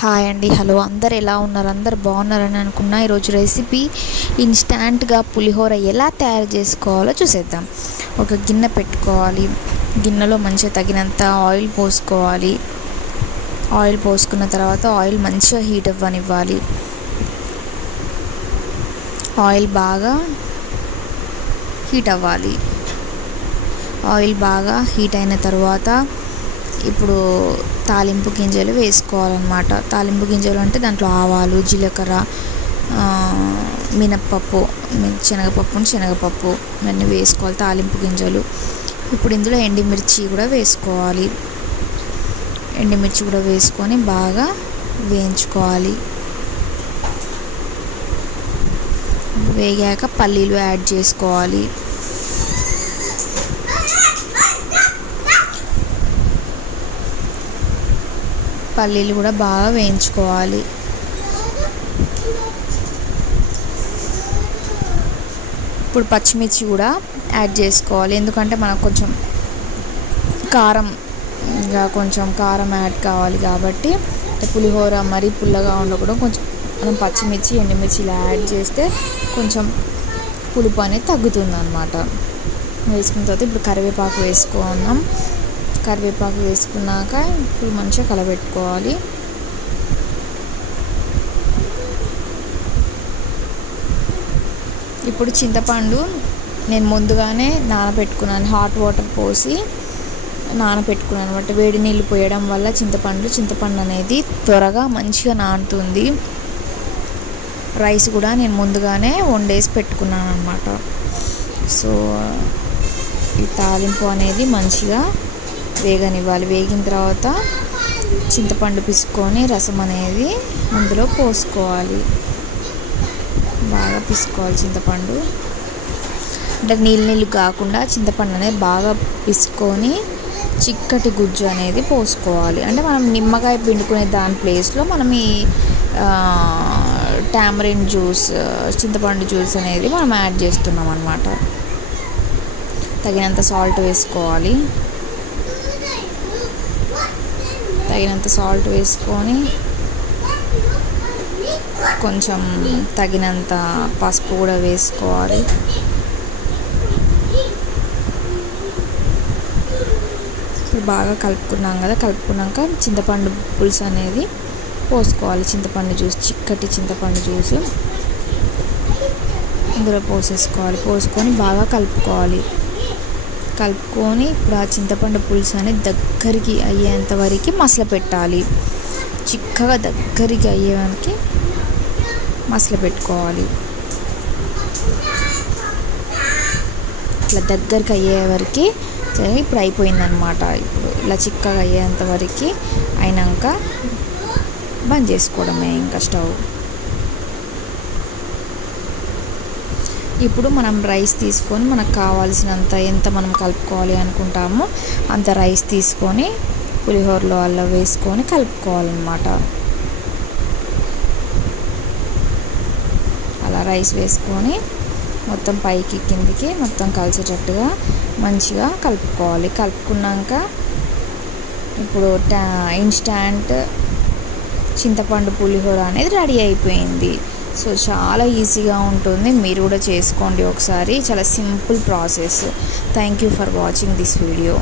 Hi అండి, hello, అందరు ఎలా ఉన్నారు? అందరు బాగున్నారని అనుకున్నా. ఈరోజు రెసిపీ ఇన్స్టాంట్గా పులిహోర ఎలా తయారు చేసుకోవాలో చూసేద్దాం. ఒక గిన్నె పెట్టుకోవాలి. గిన్నెలో మంచిగా తగినంత ఆయిల్ పోసుకోవాలి. ఆయిల్ పోసుకున్న తర్వాత ఆయిల్ మంచిగా హీట్ అవ్వనివ్వాలి. ఆయిల్ బాగా హీట్ అవ్వాలి. ఆయిల్ బాగా హీట్ అయిన తర్వాత ఇప్పుడు తాలింపు గింజలు వేసుకోవాలన్నమాట. తాలింపు గింజలు అంటే దాంట్లో ఆవాలు, జీలకర్ర, మినప్పప్పు, శనగపప్పు ఇవన్నీ వేసుకోవాలి. తాలింపు గింజలు. ఇప్పుడు ఇందులో ఎండుమిర్చి కూడా వేసుకోవాలి. ఎండుమిర్చి కూడా వేసుకొని బాగా వేయించుకోవాలి. వేగాక పల్లీలు యాడ్ చేసుకోవాలి. పల్లీలు కూడా బాగా వేయించుకోవాలి. ఇప్పుడు పచ్చిమిర్చి కూడా యాడ్ చేసుకోవాలి. ఎందుకంటే మనకు కొంచెం కారం యాడ్ కావాలి కాబట్టి పులిహోర మరీ పుల్లగా ఉండకూడదు. కొంచెం మనం పచ్చిమిర్చి, ఎండుమిర్చి ఇలా యాడ్ చేస్తే కొంచెం పులుపు అనేది తగ్గుతుంది అన్నమాట. వేసుకున్న తర్వాత ఇప్పుడు కరివేపాకు వేసుకున్నాం. కరివేపాకు వేసుకున్నాక ఇప్పుడు మంచిగా కలబెట్టుకోవాలి. ఇప్పుడు చింతపండు నేను ముందుగానే నానబెట్టుకున్నాను. హాట్ వాటర్ పోసి నానబెట్టుకున్నాను అనమాట. వేడి నీళ్ళు పోయడం వల్ల చింతపండు అనేది త్వరగా మంచిగా నానుతుంది. రైస్ కూడా నేను ముందుగానే వండేసి పెట్టుకున్నాను అనమాట. సో ఈ తాలింపు అనేది మంచిగా వేగనివ్వాలి. వేగిన తర్వాత చింతపండు పిసుకొని రసం అనేది అందులో పోసుకోవాలి. బాగా పిసుకోవాలి చింతపండు. అంటే నీళ్ళు కాకుండా చింతపండు అనేది బాగా పిసుకొని చిక్కటి గుజ్జు అనేది పోసుకోవాలి. అంటే మనం నిమ్మకాయ పిండుకునే దాని ప్లేస్లో మనం ఈ టామరిన్ జ్యూస్, చింతపండు జ్యూస్ అనేది మనం యాడ్ చేస్తున్నాం అన్నమాట. తగినంత సాల్ట్ వేసుకోవాలి. తగినంత సాల్ట్ వేసుకొని కొంచెం తగినంత పసుపు కూడా వేసుకోవాలి. బాగా కలుపుకున్నాం కదా. కలుపుకున్నాక చింతపండు పులుసు అనేది పోసుకోవాలి. చింతపండు జ్యూస్, చిక్కటి చింతపండు జ్యూస్ ఇందులో పోసేసుకోవాలి. పోసుకొని బాగా కలుపుకోవాలి. కలుపుకొని ఇప్పుడు ఆ చింతపండు పులుసు అనేది దగ్గరికి అయ్యేంత వరకు మసల పెట్టాలి. చిక్కగా దగ్గరికి అయ్యేవానికి మసల పెట్టుకోవాలి. ఇట్లా దగ్గరికి అయ్యే వరకు ఇప్పుడు అయిపోయిందనమాట. ఇప్పుడు ఇలా చిక్కగా అయ్యేంత వరకు అయినాక బంద్ చేసుకోవడమే ఇంకా స్టవ్. ఇప్పుడు మనం రైస్ తీసుకొని మనకు కావాల్సినంత ఎంత మనం కలుపుకోవాలి అనుకుంటామో అంత రైస్ తీసుకొని పులిహోరలో అలా వేసుకొని కలుపుకోవాలన్నమాట. అలా రైస్ వేసుకొని మొత్తం పైకి కిందికి మొత్తం కలిసేటట్టుగా మంచిగా కలుపుకోవాలి. కలుపుకున్నాక ఇప్పుడు ఇన్స్టాంట్ చింతపండు పులిహోర అనేది రెడీ అయిపోయింది. సో చాలా ఈజీగా ఉంటుంది. మీరు కూడా చేసుకోండి ఒకసారి. చాలా simple process. Thank you for watching this video.